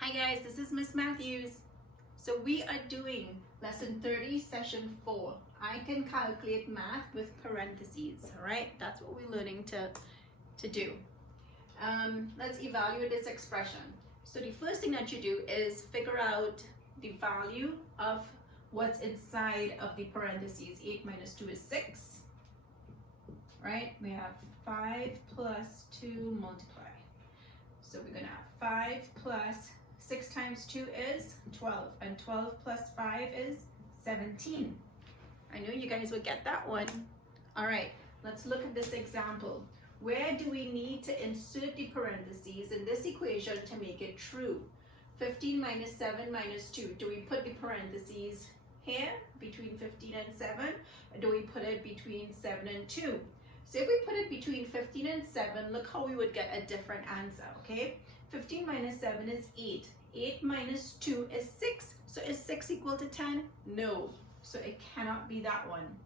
Hi guys, this is Miss Matthews. So we are doing lesson 30, session 4. I can calculate math with parentheses, all right? That's what we're learning to do. Let's evaluate this expression. So the first thing that you do is figure out the value of what's inside of the parentheses. 8 minus 2 is 6, right? We have 5 plus 2 multiply. So we're gonna have 5 plus 6 times 2 is 12, and 12 plus 5 is 17. I know you guys will get that one. All right, let's look at this example. Where do we need to insert the parentheses in this equation to make it true? 15 minus 7 minus 2. Do we put the parentheses here between 15 and 7? Or do we put it between 7 and 2? So if we put it between 15 and 7, look how we would get a different answer, okay? 15 minus 7 is 8. 8 minus 2 is 6. So is 6 equal to 10? No. So it cannot be that one.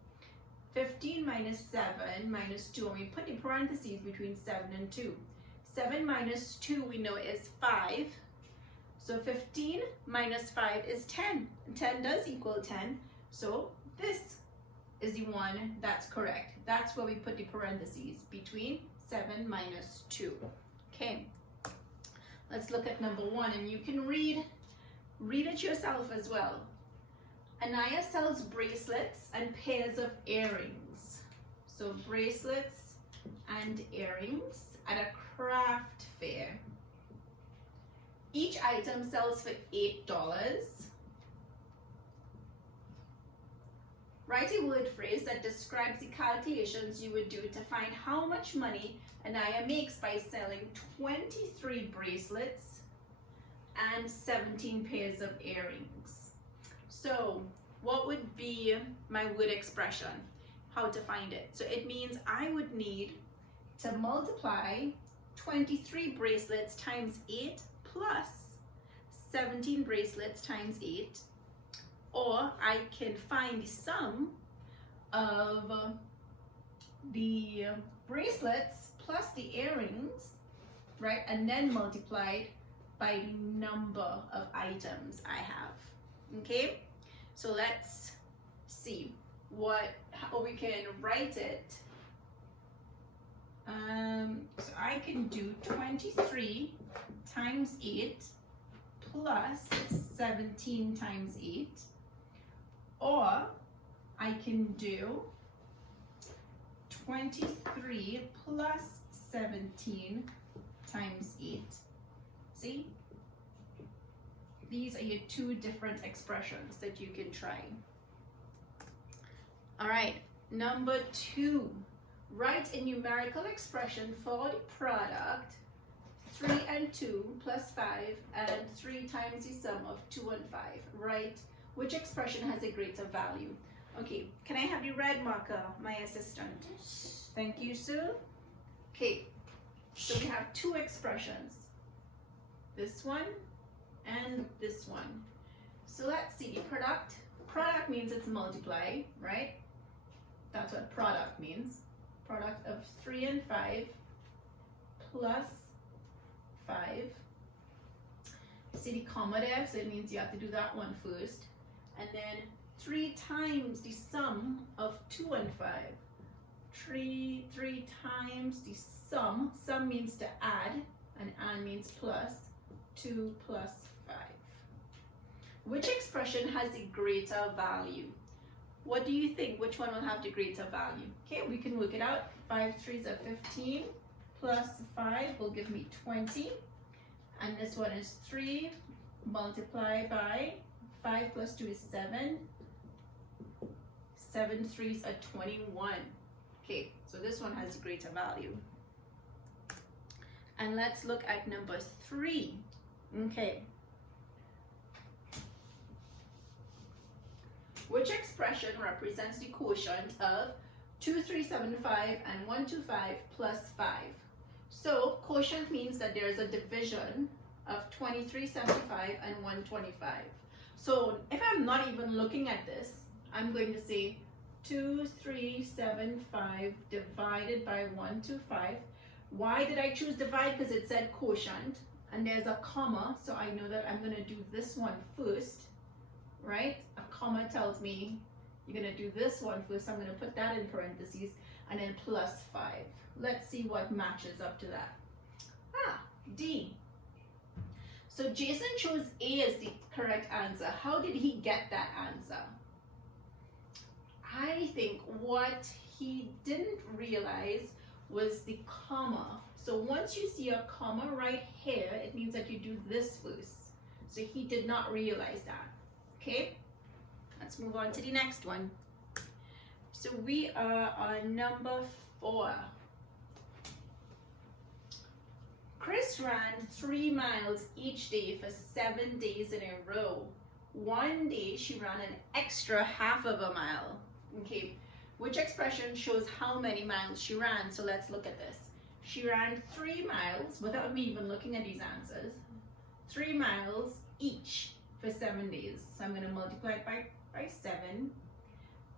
15 minus 7 minus 2, and we put in parentheses between 7 and 2. 7 minus 2 we know is 5. So 15 minus 5 is 10. 10 does equal 10. So this is the one that's correct. That's where we put the parentheses between 7 minus 2. Okay. Let's look at number 1, and you can read it yourself as well. Anaya sells bracelets and pairs of earrings. So bracelets and earrings at a craft fair. Each item sells for $8. Write a word phrase that describes the calculations you would do to find how much money Anaya makes by selling 23 bracelets and 17 pairs of earrings. So what would be my word expression? How to find it? So it means I would need to multiply 23 bracelets times 8 plus 17 bracelets times 8, or I can find the sum of the bracelets plus the earrings, right, and then multiplied by the number of items I have. Okay, so let's see how we can write it. So I can do 23 times 8 plus 17 times 8, or I can do 23 plus 17 times 8. See? These are your two different expressions that you can try. All right, number 2. Write a numerical expression for the product 3 and 2 plus 5 and 3 times the sum of 2 and 5. Write which expression has a greater value. Okay, can I have the red marker, my assistant? Thank you, Sue. Okay, so we have two expressions. This one and this one. So let's see the product. Product means it's multiply, right? That's what product means. Product of 3 and 5 plus 5. See the comma there? So it means you have to do that one first. And then 3 times the sum of 2 and 5. 3 times the sum. Sum means to add, and means plus. 2 plus 5. Which expression has the greater value? What do you think? Which one will have the greater value? Okay, we can work it out. 5 3s are 15 plus 5 will give me 20. And this one is 3 multiplied by 5 plus 2 is 7. 7 3s are 21. Okay, so this one has greater value. And let's look at number 3. Okay. Which expression represents the quotient of 2375 and 125 plus 5? So quotient means that there's a division of 2375 and 125. So if I'm not even looking at this, I'm going to say 2375 divided by 125. Why did I choose divide? Because it said quotient and there's a comma, so I know that I'm going to do this one first, right? A comma tells me you're going to do this one first. I'm going to put that in parentheses and then plus 5. Let's see what matches up to that. D. So Jason chose A as the correct answer. How did he get that answer? I think what he didn't realize was the comma. So once you see a comma right here, it means that you do this first. So he did not realize that. Okay, let's move on to the next one. So we are on number 4. Chris ran 3 miles each day for 7 days in a row. One day she ran an extra half of a mile. Okay, which expression shows how many miles she ran? So let's look at this. She ran 3 miles without me even looking at these answers. 3 miles each for 7 days. So I'm going to multiply it by 7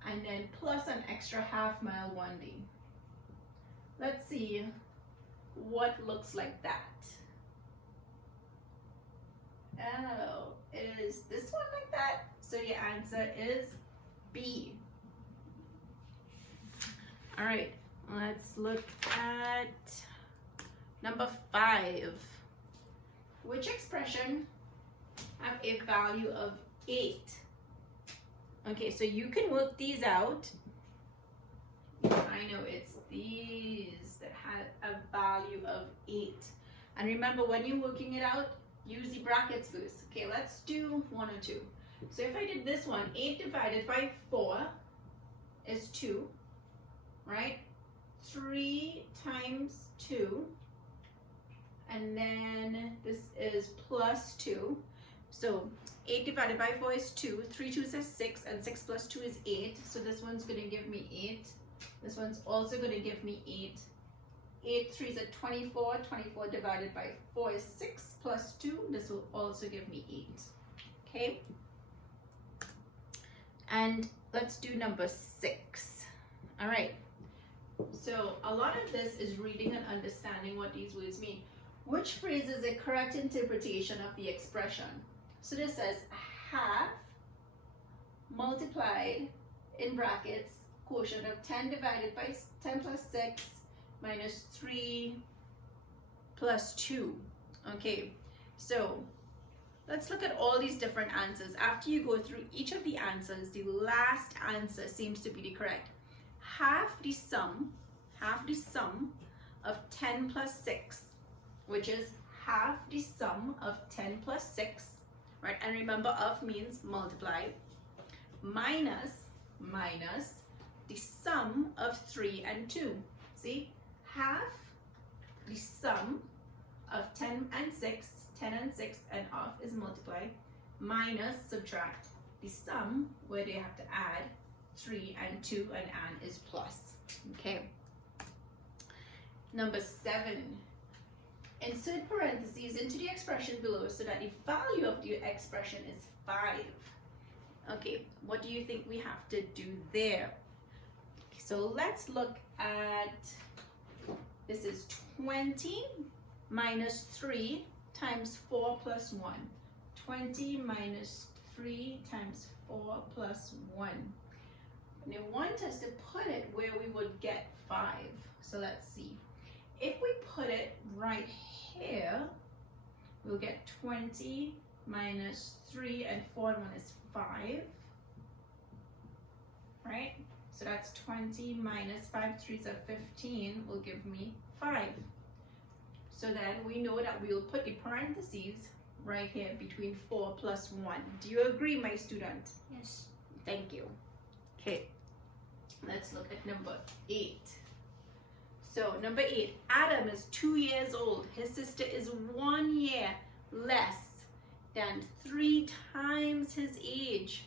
and then plus an extra half mile one day. Let's see what looks like that. Oh, is this one like that? So your answer is B. All right, let's look at number 5. Which expression have a value of 8? Okay, so you can work these out. I know it's these that had a value of 8. And remember, when you're working it out, use the brackets first. Okay, let's do 1 or 2. So if I did this one, 8 divided by 4 is 2, right? 3 times 2, and then this is plus 2. So 8 divided by 4 is 2, 3 2s is 6, and 6 plus 2 is 8. So this one's going to give me 8. This one's also going to give me 8. 8 3s are 24. 24 divided by 4 is 6 plus 2. This will also give me 8. Okay? And let's do number 6. All right. So a lot of this is reading and understanding what these words mean. Which phrase is a correct interpretation of the expression? So this says half multiplied in brackets quotient of 10 divided by 10 plus 6 minus 3 plus 2. Okay, so let's look at all these different answers. After you go through each of the answers, the last answer seems to be the correct. Half the sum of 10 plus 6, which is half the sum of 10 plus 6, right? And remember, of means multiply, minus the sum of 3 and 2. See, half the sum of 10 and 6, 10 and 6, and of is multiply, minus subtract the sum where they have to add 3 and 2, and is plus. Okay. Number 7. Insert parentheses into the expression below so that the value of the expression is 5. Okay, what do you think we have to do there? So let's look at, this is 20 minus 3 times 4 plus 1. 20 minus 3 times 4 plus 1. And they want us to put it where we would get 5. So let's see. If we put it right here, we'll get 20 minus 3 and 4 and 1 is 5. Right? So that's 20 minus 5 3s are 15 will give me 5. So then we know that we'll put the parentheses right here between 4 plus 1. Do you agree, my student? Yes. Thank you. Okay, let's look at number 8. So number 8, Adam is 2 years old. His sister is 1 year less than 3 times his age.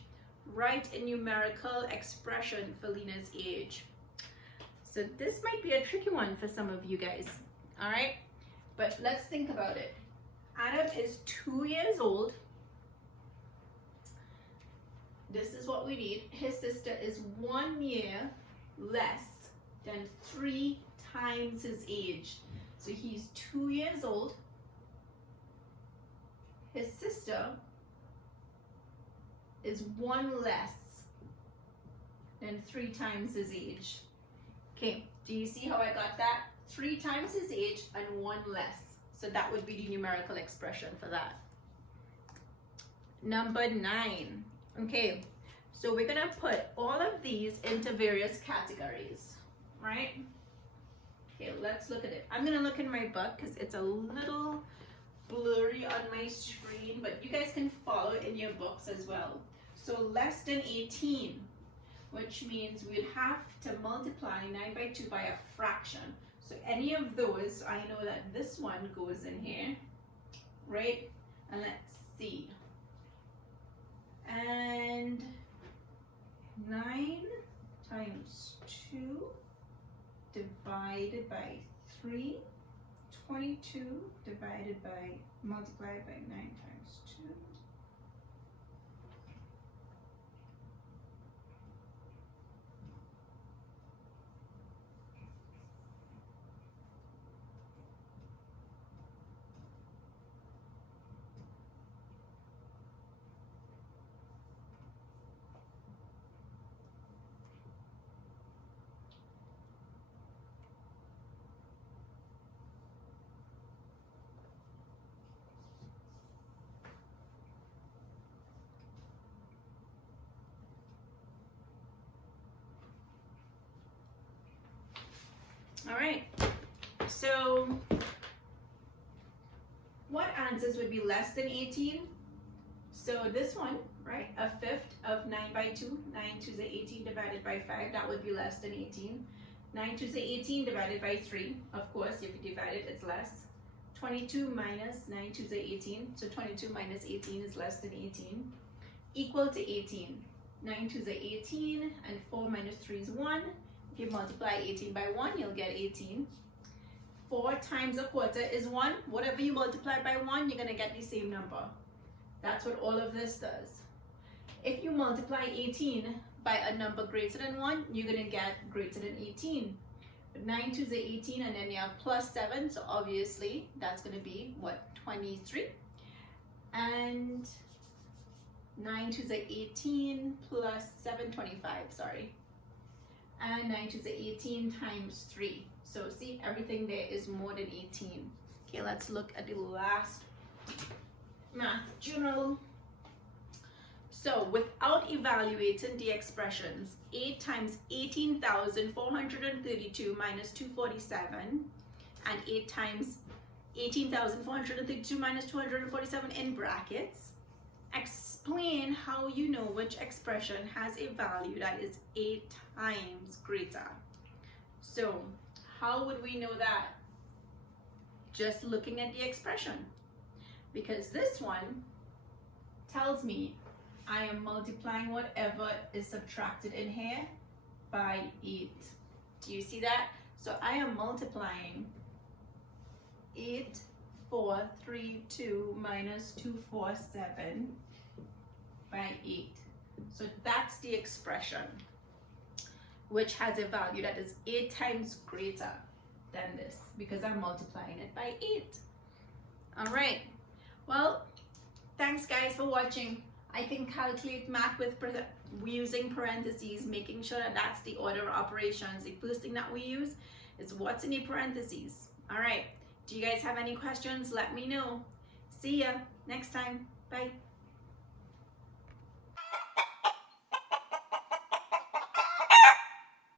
Write a numerical expression for Lena's age. So this might be a tricky one for some of you guys. All right, but let's think about it. Adam is 2 years old. This is what we need. His sister is 1 year less than 3 times his age. So he's 2 years old. His sister is 1 less than 3 times his age. Okay, do you see how I got that? 3 times his age and 1 less. So that would be the numerical expression for that. Number 9. Okay, so we're gonna put all of these into various categories, right? Okay, let's look at it. I'm gonna look in my book because it's a little blurry on my screen, but you guys can follow in your books as well. So less than 18, which means we'd have to multiply 9 by 2 by a fraction. So any of those, I know that this one goes in here, right? And let's see. And 9 times 2 divided by 3, 22 divided by, multiplied by 9 times 2. All right, so what answers would be less than 18? So this one, right, a fifth of 9 by 2, 9 2s are 18 divided by 5, that would be less than 18. 9 2s are 18 divided by 3, of course, if you divide it, it's less. 22 minus 9 2s are 18, so 22 minus 18 is less than 18, equal to 18. 9 2s are 18, and 4 minus 3 is 1. If you multiply 18 by 1, you'll get 18. 4 times a quarter is 1. Whatever you multiply by 1, you're going to get the same number. That's what all of this does. If you multiply 18 by a number greater than 1, you're going to get greater than 18. But 9 2s are 18, and then you have plus 7, so obviously that's going to be, what, 23? And 9 2s are 18 plus 7, 25, sorry. And 9 2s are 18 times 3. So see, everything there is more than 18. Okay, let's look at the last math journal. So without evaluating the expressions, 8 times 18,432 minus 247, and 8 times 18,432 minus 247 in brackets, explain how you know which expression has a value that is 8 times greater. So how would we know that? Just looking at the expression. Because this one tells me I am multiplying whatever is subtracted in here by 8. Do you see that? So I am multiplying 8,432 minus 247 by 8. So that's the expression, which has a value that is 8 times greater than this, because I'm multiplying it by 8. All right, well, thanks guys for watching. I can calculate math with using parentheses, making sure that that's the order of operations. The first thing that we use is what's in the parentheses. All right, do you guys have any questions? Let me know. See ya next time. Bye.